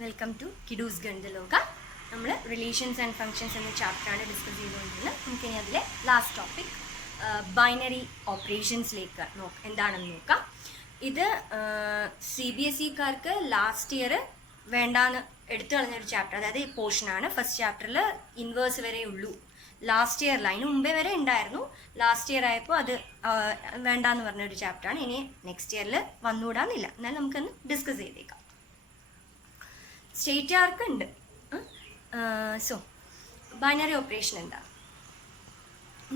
Welcome to കിഡൂസ് ഗണിതലോക. നമ്മൾ relations and functions എന്ന ചാപ്റ്ററാണ് ഡിസ്കസ് ചെയ്തുകൊണ്ടിരുന്നത്. നമുക്കിനി അതിലെ ലാസ്റ്റ് ടോപ്പിക് ബൈനറി ഓപ്പറേഷൻസിലേക്ക് എന്താണെന്ന് നോക്കാം. ഇത് CBSEക്കാർക്ക് ലാസ്റ്റ് ഇയർ വേണ്ടാന്ന് എടുത്തു കളഞ്ഞൊരു ചാപ്റ്റർ, അതായത് ഈ പോർഷനാണ്. ഫസ്റ്റ് ചാപ്റ്ററിൽ ഇൻവേഴ്സ് വരെ ഉള്ളൂ. ലാസ്റ്റ് ഇയറിൽ അതിന് മുമ്പേ വരെ ഉണ്ടായിരുന്നു. ലാസ്റ്റ് ഇയർ ആയപ്പോൾ അത് വേണ്ടാന്ന് പറഞ്ഞൊരു ചാപ്റ്ററാണ്. ഇനി നെക്സ്റ്റ് ഇയറിൽ വന്നുകൂടാന്നില്ല. എന്നാലും നമുക്കൊന്ന് ഡിസ്കസ് ചെയ്തേക്കാം. സ്റ്റേറ്റ് ആർക്ക് ഉണ്ട്. സോ ബൈനറി ഓപ്പറേഷൻ എന്താ?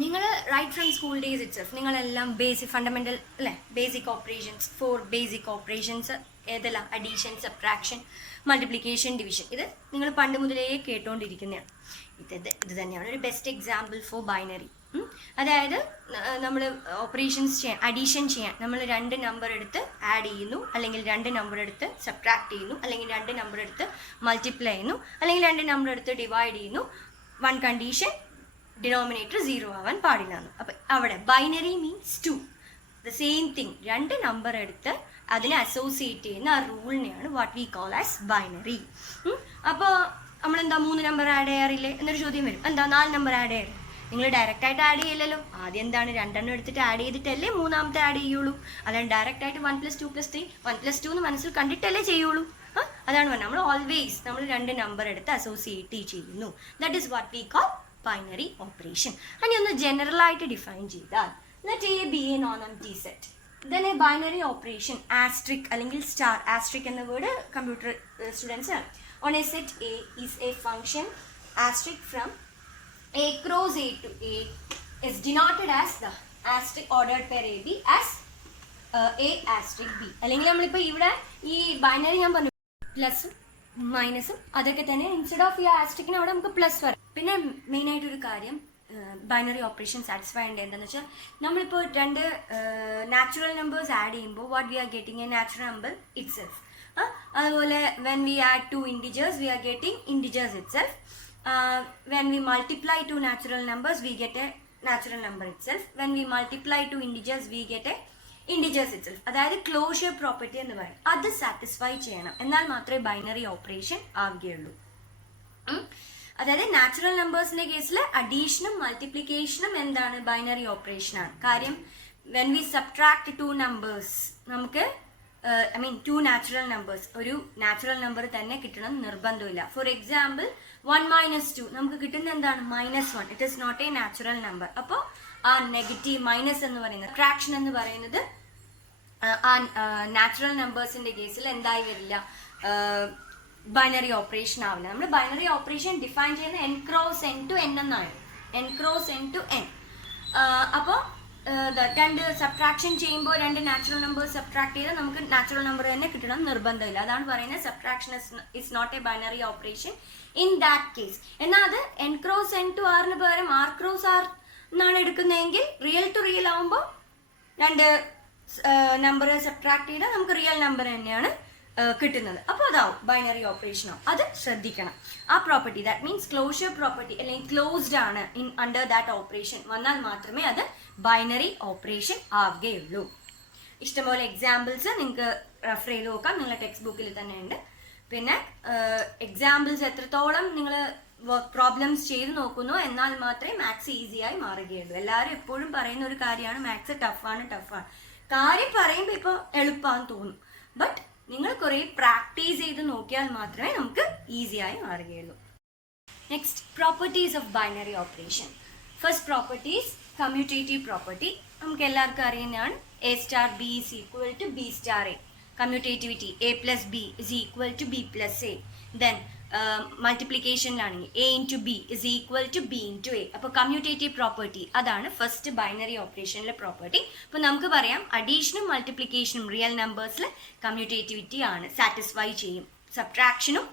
നിങ്ങൾ right from school days itself നിങ്ങളെല്ലാം ബേസിക് ഫണ്ടമെൻ്റൽ അല്ലേ, ബേസിക് ഓപ്പറേഷൻസ്, 4 ബേസിക് ഓപ്പറേഷൻസ് ഏതെല്ലാം? Addition, subtraction, multiplication, division. ഇത് നിങ്ങൾ പണ്ട് മുതലേ കേട്ടുകൊണ്ടിരിക്കുന്നതാണ്. ഇത് തന്നെയാണ് ഒരു ബെസ്റ്റ് എക്സാമ്പിൾ ഫോർ ബൈനറി. അതായത് നമ്മൾ ഓപ്പറേഷൻസ് ചെയ്യാൻ, അഡീഷൻ ചെയ്യാൻ നമ്മൾ 2 നമ്പർ എടുത്ത് ആഡ് ചെയ്യുന്നു, അല്ലെങ്കിൽ 2 നമ്പർ എടുത്ത് സബ്ട്രാക്ട് ചെയ്യുന്നു, അല്ലെങ്കിൽ 2 നമ്പർ എടുത്ത് മൾട്ടിപ്ലൈ ചെയ്യുന്നു, അല്ലെങ്കിൽ 2 നമ്പർ എടുത്ത് ഡിവൈഡ് ചെയ്യുന്നു. വൺ കണ്ടീഷൻ, ഡിനോമിനേറ്റർ 0 ആവാൻ പാടില്ല. അപ്പം അവിടെ binary means 2. The same thing. 2 number എടുത്ത് അതിനെ അസോസിയേറ്റ് ചെയ്യുന്ന ആ റൂളിനെയാണ് what we call as binary. അപ്പോൾ നമ്മളെന്താ 3 നമ്പർ ആഡ് ചെയ്യാറില്ലേ എന്നൊരു ചോദ്യം വരും. എന്താ 4 നമ്പർ ആഡ് ചെയ്യാറ്? നിങ്ങൾ ഡയറക്റ്റായിട്ട് ആഡ് ചെയ്യില്ലല്ലോ. ആദ്യം എന്താണ് 2 എടുത്തിട്ട് ആഡ് ചെയ്തിട്ടല്ലേ മൂന്നാമത്തെ ആഡ് ചെയ്യുള്ളൂ. അല്ലാണ്ട് ഡയറക്റ്റായിട്ട് 1 + 2 + 3 1 + 2 എന്ന് മനസ്സിൽ കണ്ടിട്ടല്ലേ ചെയ്യുള്ളൂ. അതാണ് പറഞ്ഞത്. നമ്മൾ ഓൾവേസ് 2 നമ്പർ എടുത്ത് അസോസിയേറ്റ് ചെയ്യുന്നു. That is what we call binary operation. ഇനി ഒന്ന് ജനറൽ ആയിട്ട് ഡിഫൈൻ ചെയ്താൽ, let A be a non-empty set. Then a binary operation asterisk അല്ലെങ്കിൽ star. Asterisk എന്ന വേർഡ് കമ്പ്യൂട്ടർ സ്റ്റുഡൻസ് ആണ്. On a set A is a function asterisk from A cross A to A is denoted as the asterisk ordered pair AB as A asterisk B. അല്ലെങ്കിൽ നമ്മളിപ്പോൾ ഇവിടെ ഈ binary ഞാൻ പറഞ്ഞു പ്ലസും മൈനസും അതൊക്കെ തന്നെ. ഇൻസ്റ്റെഡ് ഓഫ് ഈ ആസ്ട്രിക്കിന് അവിടെ നമുക്ക് പ്ലസ് വരാം. പിന്നെ മെയിനായിട്ടൊരു കാര്യം ബൈനറി ഓപ്പറേഷൻ സാറ്റിസ്ഫൈ ചെയ്യേണ്ടത് എന്താണെന്ന് വെച്ചാൽ, നമ്മളിപ്പോൾ 2 നാച്ചുറൽ നമ്പേഴ്സ് ആഡ് ചെയ്യുമ്പോൾ what we are getting a natural number itself. അതുപോലെ when we add 2 integers we are getting integers itself. When we multiply 2 natural numbers we get a natural number itself. When we multiply 2 integers we get a integers itself. അതായത് closure property എന്ന് പറയും. അത് satisfy ചെയ്യണം, എന്നാൽ മാത്രമേ binary operation ആവുകയുള്ളൂ. അതായത് natural നമ്പേഴ്സിന്റെ കേസിൽ അഡീഷനും മൾട്ടിപ്ലിക്കേഷനും എന്താണ്? ബൈനറി ഓപ്പറേഷൻ ആണ്. കാര്യം വെൻ വി സബ്ട്രാക്ട് 2 നമ്പേഴ്സ്, നമുക്ക് 2 നാച്ചുറൽ നമ്പേഴ്സ്, ഒരു നാച്ചുറൽ നമ്പർ തന്നെ കിട്ടണം നിർബന്ധമില്ല. ഫോർ എക്സാമ്പിൾ 1 - 2 നമുക്ക് കിട്ടുന്ന എന്താണ്? -1. It is not a natural number. അപ്പോൾ ആ നെഗറ്റീവ് മൈനസ് എന്ന് പറയുന്നത്, ഫ്രാക്ഷൻ എന്ന് പറയുന്നത് ആ നാച്ചുറൽ നമ്പേഴ്സിന്റെ കേസിൽ എന്തായി വരില്ല? ബൈനറി ഓപ്പറേഷൻ ആവില്ല. നമ്മൾ ബൈനറി ഓപ്പറേഷൻ ഡിഫൈൻ ചെയ്യുന്ന n × n to n എന്നാണ്. n × n to n. അപ്പോൾ 2 സബ്ട്രാക്ഷൻ ചെയ്യുമ്പോൾ 2 നാച്ചുറൽ നമ്പേഴ്സ് സബ്ട്രാക്ട് ചെയ്താൽ നമുക്ക് നാച്ചുറൽ നമ്പർ തന്നെ കിട്ടണം നിർബന്ധമില്ല. അതാണ് പറയുന്നത് subtraction is not a binary operation in that case. എന്നാൽ അത് n × n to r പകരം r × r എന്നാണ് എടുക്കുന്നതെങ്കിൽ, റിയൽ ടു റിയൽ ആവുമ്പോൾ 2 നമ്പർ സബ്ട്രാക്ട് ചെയ്താൽ നമുക്ക് റിയൽ നമ്പർ തന്നെയാണ് കിട്ടുന്നത്. അപ്പോൾ അതാവും ബൈനറി ഓപ്പറേഷൻ ആവും. അത് ശ്രദ്ധിക്കണം. ആ property, that means closure property അല്ലെങ്കിൽ ക്ലോസ്ഡ് ആണ് ഇൻ അണ്ടർ ദാറ്റ് ഓപ്പറേഷൻ വന്നാൽ മാത്രമേ അത് ബൈനറി ഓപ്പറേഷൻ ആവുകയുള്ളൂ. ഇഷ്ടംപോലെ എക്സാമ്പിൾസ് നിങ്ങൾക്ക് റെഫർ ചെയ്ത് നോക്കാം. നിങ്ങളുടെ ടെക്സ്റ്റ് ബുക്കിൽ തന്നെ ഉണ്ട്. പിന്നെ എക്സാമ്പിൾസ് എത്രത്തോളം നിങ്ങൾ പ്രോബ്ലംസ് ചെയ്ത് നോക്കുന്നു എന്നാൽ മാത്രമേ മാത്സ് ഈസിയായി മാറുകയുള്ളൂ. എല്ലാവരും എപ്പോഴും പറയുന്ന ഒരു കാര്യമാണ് മാത്സ് ടഫാണ്. കാര്യം പറയുമ്പോൾ ഇപ്പോൾ എളുപ്പമാണെന്ന് തോന്നും. ബട്ട് നിങ്ങൾ കുറേ പ്രാക്ടീസ് ചെയ്ത് നോക്കിയാൽ മാത്രമേ നമുക്ക് ഈസിയായി മാറുകയുള്ളൂ. Next, properties of binary operation. First properties commutative property. നമുക്ക് എല്ലാവർക്കും അറിയുന്നതാണ്. A * B = B * A. Commutativity A + B = B + A. Then മൾട്ടിപ്ലിക്കേഷനിലാണെങ്കിൽ A × B = B × A. അപ്പോൾ കമ്മ്യൂട്ടേറ്റീവ് പ്രോപ്പർട്ടി അതാണ് ഫസ്റ്റ് ബൈനറി ഓപ്പറേഷനിലെ പ്രോപ്പർട്ടി. അപ്പോൾ നമുക്ക് പറയാം അഡീഷനും മൾട്ടിപ്ലിക്കേഷനും റിയൽ നമ്പേഴ്സിൽ കമ്മ്യൂട്ടേറ്റിവിറ്റി ആണ്, സാറ്റിസ്ഫൈ ചെയ്യും. സബ്ട്രാക്ഷനും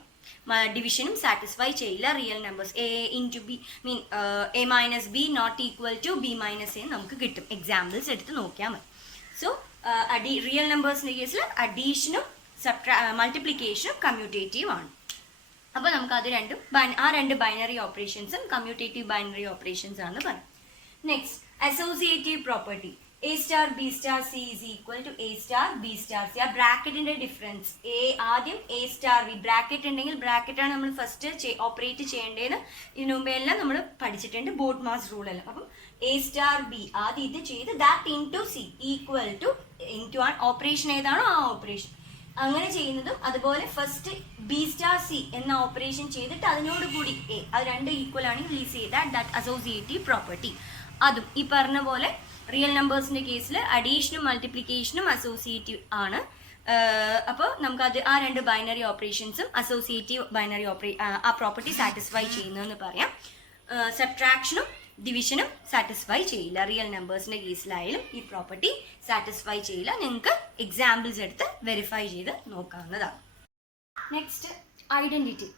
ഡിവിഷനും സാറ്റിസ്ഫൈ ചെയ്യില്ല real numbers. A × B mean A - B ≠ B - A നമുക്ക് കിട്ടും. എക്സാമ്പിൾസ് എടുത്ത് നോക്കിയാൽ മതി. സോ റിയൽ നമ്പേഴ്സിൻ്റെ കേസിൽ അഡീഷനും മൾട്ടിപ്ലിക്കേഷനും കമ്മ്യൂട്ടേറ്റീവ് ആണ്. അപ്പോൾ നമുക്ക് അത് ആ 2 ബൈനറി ഓപ്പറേഷൻസും കമ്മ്യൂട്ടേറ്റീവ് ബൈനറി ഓപ്പറേഷൻസ് ആണെന്ന് പറയാം. Next, associative property. A star B star C is equal to A star B star C. ആ ബ്രാക്കറ്റിന്റെ ഡിഫറൻസ് ആദ്യം A star B ബ്രാക്കറ്റ് ഉണ്ടെങ്കിൽ ബ്രാക്കറ്റാണ് നമ്മൾ ഫസ്റ്റ് ഓപ്പറേറ്റ് ചെയ്യേണ്ടതെന്ന് ഇതിനു മുമ്പേ എല്ലാം നമ്മൾ പഠിച്ചിട്ടുണ്ട്, ബോട്ട് മാസ് റൂൾ എല്ലാം. അപ്പം A star B ആദ്യം ഇത് ചെയ്ത് that into C equal two into ആണ് ഓപ്പറേഷൻ ഏതാണോ ആ ഓപ്പറേഷൻ അങ്ങനെ ചെയ്യുന്നതും. അതുപോലെ ഫസ്റ്റ് ബി സ്റ്റാർ സി എന്ന ഓപ്പറേഷൻ ചെയ്തിട്ട് അതിനോട് കൂടി എ, അത് രണ്ട് ഈക്വൽ ആണെങ്കിൽ we say that associative property. അതും ഈ പറഞ്ഞ പോലെ റിയൽ നമ്പേഴ്സിന്റെ കേസിൽ അഡീഷനും മൾട്ടിപ്ലിക്കേഷനും അസോസിയേറ്റീവ് ആണ്. അപ്പോൾ നമുക്കത് ആ രണ്ട് ബൈനറി ഓപ്പറേഷൻസും അസോസിയേറ്റീവ് ബൈനറി ആ പ്രോപ്പർട്ടി സാറ്റിസ്ഫൈ ചെയ്യുന്നതെന്ന് പറയാം. സബ്ട്രാക്ഷനും ഡിവിഷനും സാറ്റിസ്ഫൈ ചെയ്യില്ല. റിയൽ നമ്പേഴ്സിന്റെ കേസിലായാലും ഈ പ്രോപ്പർട്ടി സാറ്റിസ്ഫൈ ചെയ്യില്ല. നിങ്ങൾക്ക് എക്സാമ്പിൾസ് എടുത്ത് വെരിഫൈ ചെയ്ത് നോക്കാവുന്നതാണ്. Next identity.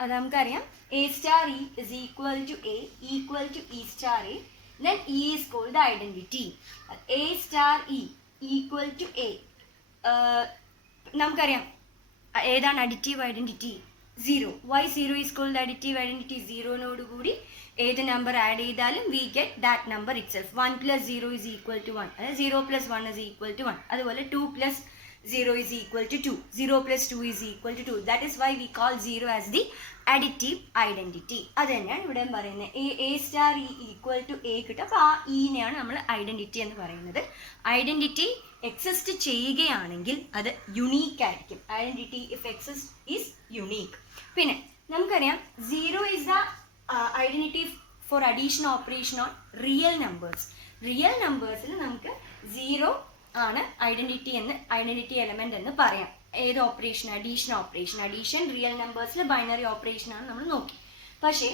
അത് നമുക്കറിയാം, a star e is equal to a equal to e star a. Then E is called the identity. A star E equal to A. നമുക്കറിയാം ഏതാണ് additive identity? 0. Why 0 is called the additive identity? 0നോട് കൂടി ഏത് number add ചെയ്താലും we get that number itself. 1 plus 0 is equal to 1. അതായത് 0 plus 1 is equal to 1. അതുപോലെ 2 plus 0 is equal to 2. 0 plus 2 is equal to 2. That is why we call 0 as the additive identity. അത് തന്നെയാണ് ഇവിടെ പറയുന്നത്. A star e equal to a കിട്ടും. അപ്പോൾ ആ ഇനെയാണ് നമ്മൾ ഐഡന്റിറ്റി എന്ന് പറയുന്നത്. ഐഡന്റിറ്റി എക്സിസ്റ്റ് ചെയ്യുകയാണെങ്കിൽ അത് യുണീക്ക് ആയിരിക്കും. Identity if exist is unique. പിന്നെ നമുക്കറിയാം 0 is the identity for addition operation on real numbers. Real നമ്പേഴ്സിൽ നമുക്ക് 0 ആണ് ഐഡന്റിറ്റി എലമെന്റ് എന്ന് പറയാം. ഏത് ഓപ്പറേഷൻ? അഡീഷൻ റിയൽ നമ്പേഴ്സിൽ ബൈനറി ഓപ്പറേഷൻ ആണ് നമ്മൾ നോക്കി. പക്ഷേ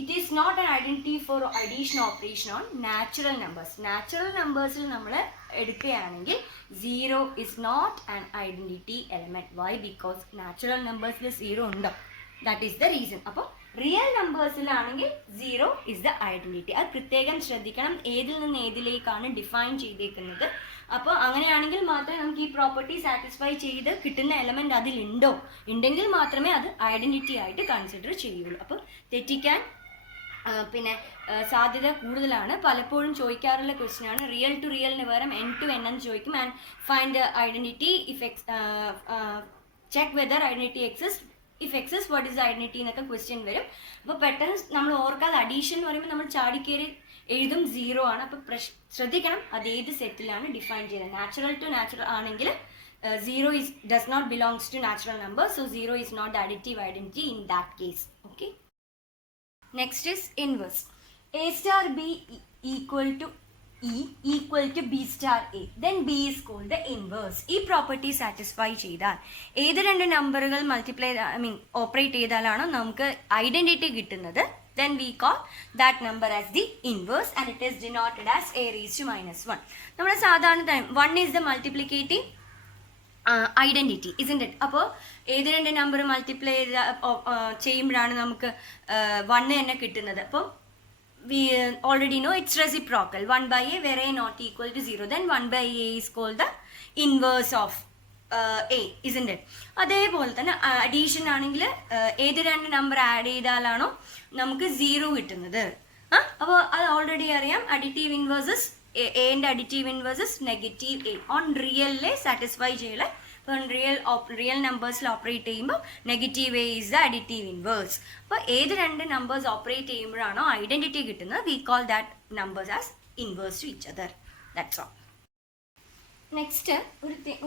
it is not an identity for addition operation on natural numbers. Natural നമ്പേഴ്സിൽ നമ്മൾ എടുക്കുകയാണെങ്കിൽ 0 is not an identity element. Why? Because natural നമ്പേഴ്സിൽ 0 ഉണ്ടോ? That is the reason. അപ്പോൾ റിയൽ നമ്പേഴ്സിലാണെങ്കിൽ 0 ഇസ് ദ ഐഡന്റിറ്റി. അത് പ്രത്യേകം ശ്രദ്ധിക്കണം, ഏതിൽ നിന്ന് ഏതിലേക്കാണ് ഡിഫൈൻ ചെയ്തേക്കുന്നത്. അപ്പോൾ അങ്ങനെയാണെങ്കിൽ മാത്രമേ നമുക്ക് ഈ പ്രോപ്പർട്ടി സാറ്റിസ്ഫൈ ചെയ്ത് കിട്ടുന്ന എലമെന്റ് ഉണ്ടെങ്കിൽ മാത്രമേ അത് ഐഡന്റിറ്റി ആയിട്ട് കൺസിഡർ ചെയ്യുള്ളൂ. അപ്പോൾ തെറ്റിക്കാൻ പിന്നെ സാധ്യത കൂടുതലാണ്. പലപ്പോഴും ചോദിക്കാറുള്ള ക്വസ്റ്റ്യൻ ആണ്, റിയൽ ടു റിയലിന് പകരം എൻ ടു എൻ എന്ന് ചോദിക്കും. And find identity if check whether identity exist. If exist what is identity എന്നൊക്കെ ക്വസ്റ്റ്യൻ വരും. അപ്പോൾ പെട്ടെന്ന് നമ്മൾ ഓർക്കാതെ അഡീഷൻ എന്ന് പറയുമ്പോൾ നമ്മൾ ചാടിക്കേറി എഴുതും 0 ആണ്. അപ്പോൾ ശ്രദ്ധിക്കണം അത് ഏത് സെറ്റിലാണ് ഡിഫൈൻ ചെയ്യുന്നത്. നാച്ചുറൽ ടു നാച്ചുറൽ ആണെങ്കിൽ 0 does not belongs to natural number, so 0 is not the additive identity in that case. Okay. Next is inverse. A star B equal to E equal to B star A. Then B is called the inverse. ഈ property satisfy ചെയ്താൽ ഏത് രണ്ട് നമ്പറുകൾ operate ചെയ്താലാണോ നമുക്ക് identity കിട്ടുന്നത്, then we call that number as the inverse and it is denoted as a raised to -1. നമ്മുടെ സാധാരണ time 1 is the multiplicating identity, isn't it? അപ്പോൾ ഏത് രണ്ട് നമ്പർ മൾട്ടിപ്ലൈ ചെയ്യുമ്പോഴാണ് നമുക്ക് 1 തന്നെ കിട്ടുന്നത്. അപ്പോൾ we already know it's reciprocal. 1 by a where a not equal to 0, then 1 by a is called the inverse of a, isn't it? അതേപോലെ തന്നെ അഡീഷൻ ആണെങ്കിൽ ഏത് രണ്ട് നമ്പർ ആഡ് ചെയ്താലാണോ നമുക്ക് 0 കിട്ടുന്നത്. അപ്പോൾ അത് ഓൾറെഡി അറിയാം. അഡിറ്റീവ് ഇൻവേഴ്സസ് എന്റെ additive inverses negative A on റിയലിലെ സാറ്റിസ്ഫൈ ചെയ്യല. അപ്പോൾ റിയൽ നമ്പേഴ്സിൽ ഓപ്പറേറ്റ് ചെയ്യുമ്പോൾ negative A is the additive inverse. അപ്പോൾ ഏത് രണ്ട് നമ്പേഴ്സ് ഓപ്പറേറ്റ് ചെയ്യുമ്പോഴാണോ ഐഡന്റിറ്റി കിട്ടുന്നത്, we call that numbers as inverse to each other. That's all. Next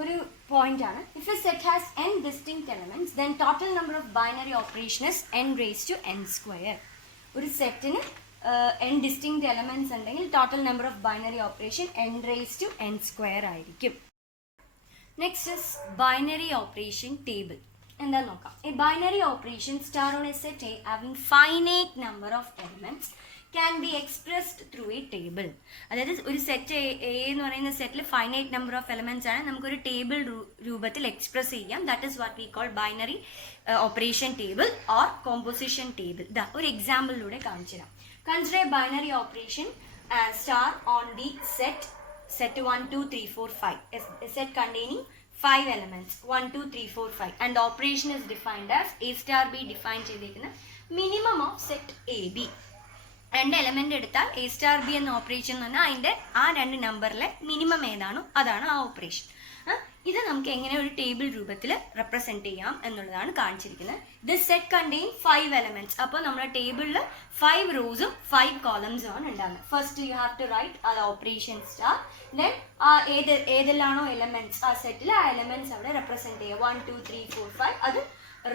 ഒരു പോയിന്റ് ആണ്, if a set has n distinct elements then total number of binary operation is n raised to n square. ഒരു സെറ്റിന് n distinct elements ഉണ്ടെങ്കിൽ total number of binary operation n raised to n square ആയിരിക്കും. Next is binary operation table. എന്താ നോക്കാം. A binary operation star on a set A having finite number of elements can be expressed through a table. അതായത് ഒരു set A എന്ന് പറയുന്ന സെറ്റിൽ finite number of elements ആണ് നമുക്കൊരു table രൂപത്തിൽ express ചെയ്യാം. That is what we call binary operation table or composition table. ഇതാ ഒരു എക്സാമ്പിളിലൂടെ കാണിച്ചു തരാം. Consider A binary operation star on the set 1 2 3 4 5, a set containing 5 elements 1 2 3 4 5 and the operation is defined as a star b. Define ചെയ്തിരിക്കുന്ന minimum of set A B. രണ്ട് എലമെന്റ് എടുത്താൽ A star B എന്ന operation എന്ന് പറഞ്ഞാൽ അതിന്റെ ആ രണ്ട് നമ്പറിലെ മിനിമം ഏതാണോ അതാണ് ആ ഓപ്പറേഷൻ. ഇത് നമുക്ക് എങ്ങനെ ഒരു ടേബിൾ രൂപത്തിൽ റെപ്രസെന്റ് ചെയ്യാം എന്നുള്ളതാണ് കാണിച്ചിരിക്കുന്നത്. This set contain 5 elements. അപ്പോൾ നമ്മുടെ ടേബിളിൽ 5 റോസും 5 കോളംസും ആണ് ഉണ്ടാകുന്നത്. First you have to write ആ ഓപ്പറേഷൻ സ്റ്റാർ. ദെൻ ഏതെല്ലാണോ എലമെന്റ്സ് ആ സെറ്റിൽ ആ എലമെന്റ്സ് അവിടെ റെപ്രസെന്റ് ചെയ്യുക. 1 2 3 4 5 അത്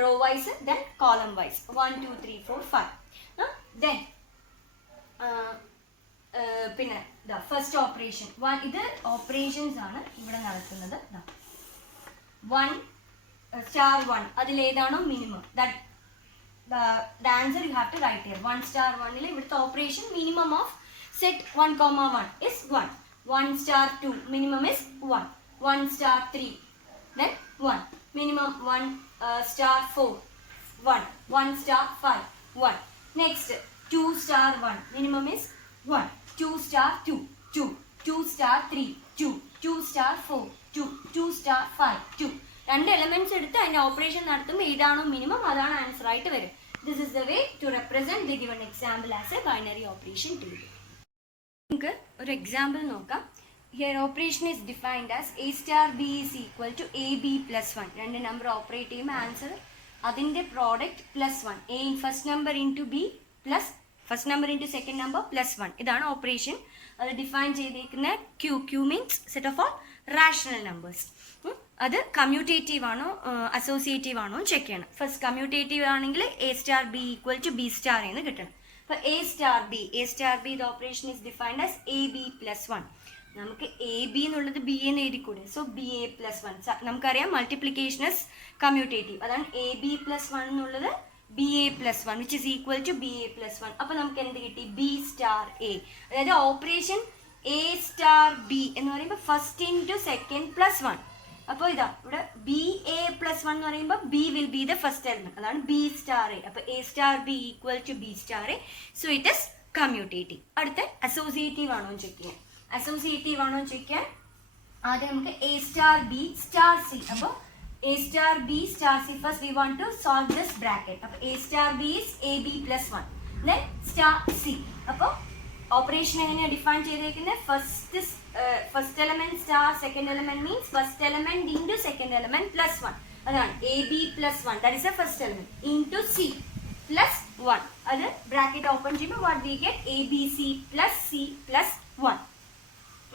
row wise, then column wise 1 2 3 4 5. Then പിന്നെ ഫസ്റ്റ് ഓപ്പറേഷൻ ഇത് ഓപ്പറേഷൻസ് ആണ് ഇവിടെ നടക്കുന്നത്. 1 star 1 അതിലേതാണോ minimum the answer you have to write here. 1 star 1 ഇവിടുത്തെ operation minimum of set 1,1 is 1. 1 star 2 minimum is 1. 1 star 3 then 1 minimum. 1 star 4 1. 1 star 5 1. Next 2 star 1 minimum is 1. 2 star 2 2. 2 star 3 2. 2 star 4 2. 2 star 5 2. രണ്ട് elements എടുത്ത് അതിന്റെ operation നടത്തുമ്പോൾ ഏതാണോ minimum അതാണ് answer ആയിട്ട് വരും. This is the way to represent the given example as a binary operation table. നമുക്ക് ഒരു എക്സാമ്പിൾ നോക്കാം. Here operation is defined as a star b is equal to a B plus 1. രണ്ട് number operate ചെയ്യുമ്പോൾ answer അതിന്റെ product plus 1. A first number into b plus first number into second number plus 1. ഇതാണ് operation. അത് define ചെയ്തിരിക്കുന്ന Q means set of all rational numbers. അത് commutative ആണോ associative ആണോ check ചെയ്യണം. ഫസ്റ്റ് കമ്മ്യൂട്ടേറ്റീവ് ആണെങ്കിൽ a star B equal to B star എന്ന് കിട്ടണം. അപ്പോൾ A star b the operation is defined as a B plus 1. നമുക്ക് എ ബി എന്നുള്ളത് ബി എന്ന് എഴുതിക്കൂടെ. സോ ബി എ പ്ലസ് 1 നമുക്കറിയാം മൾട്ടിപ്ലിക്കേഷൻ ഇസ് കമ്മ്യൂട്ടേറ്റീവ്. അതാണ് എ ബി പ്ലസ് 1 എന്നുള്ളത് b a plus 1 which is equal to b a plus 1. അപ്പോൾ നമുക്ക് എന്ത് കിട്ടി? B star A. അതായത് ഓപ്പറേഷൻ എ സ്റ്റാർ ബി എന്ന് പറയുമ്പോൾ ഫസ്റ്റ് ഇൻറ്റു സെക്കൻഡ് പ്ലസ് 1. അപ്പോൾ ഇതാ ഇവിടെ ബി എ പ്ലസ് 1 എന്ന് പറയുമ്പോൾ B will be the first element. അതാണ് ബി സ്റ്റാർ എ. അപ്പോൾ A star B equal to B star A. So it is commutative. അടുത്ത അസോസിയേറ്റീവ് ആണോ ചെക്ക് ചെയ്യാൻ. അസോസിയേറ്റീവ് ആണോ ചെക്ക് ചെയ്യാൻ ആദ്യം നമുക്ക് A star B star C. അപ്പോൾ A star B star C first we want to solve this bracket. അപ്പോൾ A star B is A B plus 1 then star C. അപ്പോൾ operation എങ്ങനെയാണ് define ചെയ്തേക്കുന്നത്? First element star second element means first element into second element plus 1. അതാണ് a B plus 1 that is a first element into c plus 1. അത് bracket open ചെയ്യുമ്പോൾ what we get A B C plus c plus 1.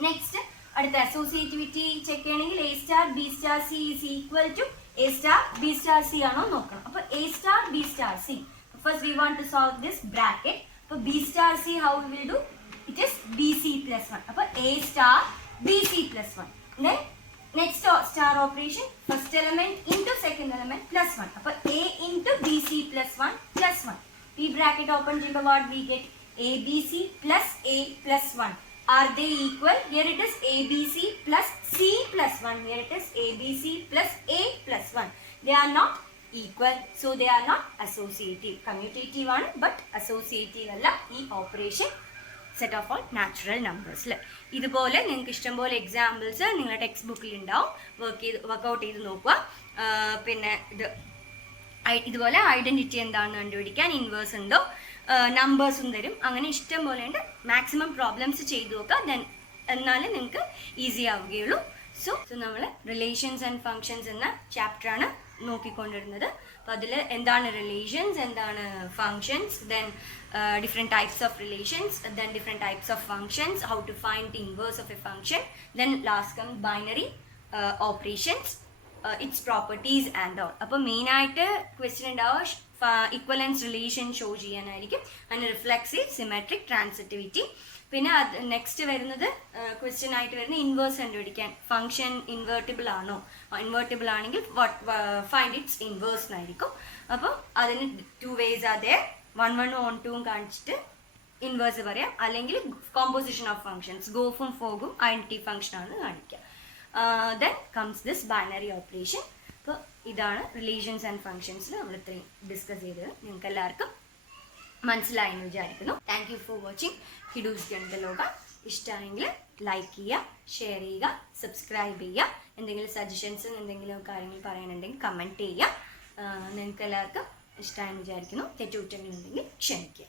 Next അടുത്ത associativity check ചെയ്യണമെങ്കിൽ a star B star c is equal to a star B star c ആണോ നോക്കണം. അപ്പോൾ A star B star C first we want to solve this bracket. അപ്പോൾ B star C how we will do? It is B C plus 1. അപ്പോൾ A star B C plus 1. Then next star operation first element into second element plus 1. അപ്പോൾ A into B C plus 1 plus 1. ഈ bracket open ചെയ്യുമ്പോൾ what we get A B C plus A plus 1. Are they equal? Here it is ABC plus C plus 1. Here it is ABC plus A plus 1. They are not equal. So they are not associative. Commutative ആണ് but associative അല്ല ഈ operation set of all natural നമ്പേഴ്സിൽ. ഇതുപോലെ നിങ്ങൾക്ക് ഇഷ്ടംപോലെ examples നിങ്ങളുടെ text ബുക്കിൽ ഉണ്ടാവും. വർക്കൗട്ട് ചെയ്ത് നോക്കുക. പിന്നെ ഇതുപോലെ ഐഡന്റിറ്റി എന്താണെന്ന് കണ്ടുപിടിക്കാൻ ഇൻവേഴ്സ് ഉണ്ടോ നമ്പേഴ്സും തരും. അങ്ങനെ ഇഷ്ടം പോലെ ഉണ്ട്. മാക്സിമം പ്രോബ്ലംസ് ചെയ്തു നോക്കുക. ദെൻ എന്നാലേ നിങ്ങൾക്ക് ഈസി ആവുകയുള്ളൂ. സോ നമ്മൾ റിലേഷൻസ് ആൻഡ് ഫങ്ഷൻസ് എന്ന ചാപ്റ്ററാണ് നോക്കിക്കൊണ്ടിരുന്നത്. അപ്പോൾ അതിൽ എന്താണ് റിലേഷൻസ്, എന്താണ് functions, then different types of relations, then different types of functions, how to find the inverse of a function, then last come binary operations, it's properties and all. അപ്പോൾ മെയിനായിട്ട് question ഉണ്ടാവുക ഇക്വലൻസ് relation show ചെയ്യാനായിരിക്കും. അതിന് reflexive, symmetric, transitivity. പിന്നെ അത് next വരുന്നത് question ആയിട്ട് വരുന്ന inverse കണ്ടുപിടിക്കാൻ. ഫംഗ്ഷൻ ഇൻവേർട്ടിബിൾ ആണോ, ഇൻവേർട്ടിബിൾ ആണെങ്കിൽ ഫൈൻഡ് ഇറ്റ്സ് ഇൻവേഴ്സ് എന്നായിരിക്കും. അപ്പോൾ അതിന് 2 ways അതേ 1 1 1 2 കാണിച്ചിട്ട് ഇൻവേഴ്സ് പറയാം. അല്ലെങ്കിൽ കോമ്പോസിഷൻ ഓഫ് ഫങ്ഷൻസ്, ഗോഫും ഫോഗും ഐഡന്റിറ്റി ഫംഗ്ഷൻ ആണ് കാണിക്കുക. Then comes this binary operation. അപ്പോൾ ഇതാണ് റിലേഷൻസ് ആൻഡ് ഫങ്ഷൻസിൽ നമ്മൾ ഇത്രയും ഡിസ്കസ് ചെയ്തത്. നിങ്ങൾക്ക് എല്ലാവർക്കും മനസ്സിലായി എന്ന് വിചാരിക്കുന്നു. താങ്ക് യു ഫോർ വാച്ചിങ് ഹിഡൂസ് ഗണിതലോക. ഇഷ്ടമായെങ്കിൽ ലൈക്ക് ചെയ്യുക, ഷെയർ ചെയ്യുക, സബ്സ്ക്രൈബ് ചെയ്യുക. എന്തെങ്കിലും സജഷൻസും എന്തെങ്കിലും കാര്യങ്ങൾ പറയാനുണ്ടെങ്കിൽ കമൻറ്റ് ചെയ്യുക. നിങ്ങൾക്ക് എല്ലാവർക്കും ഇഷ്ടമായെന്ന് വിചാരിക്കുന്നു. തെറ്റുകുറ്റങ്ങളുണ്ടെങ്കിൽ ക്ഷമിക്കുക.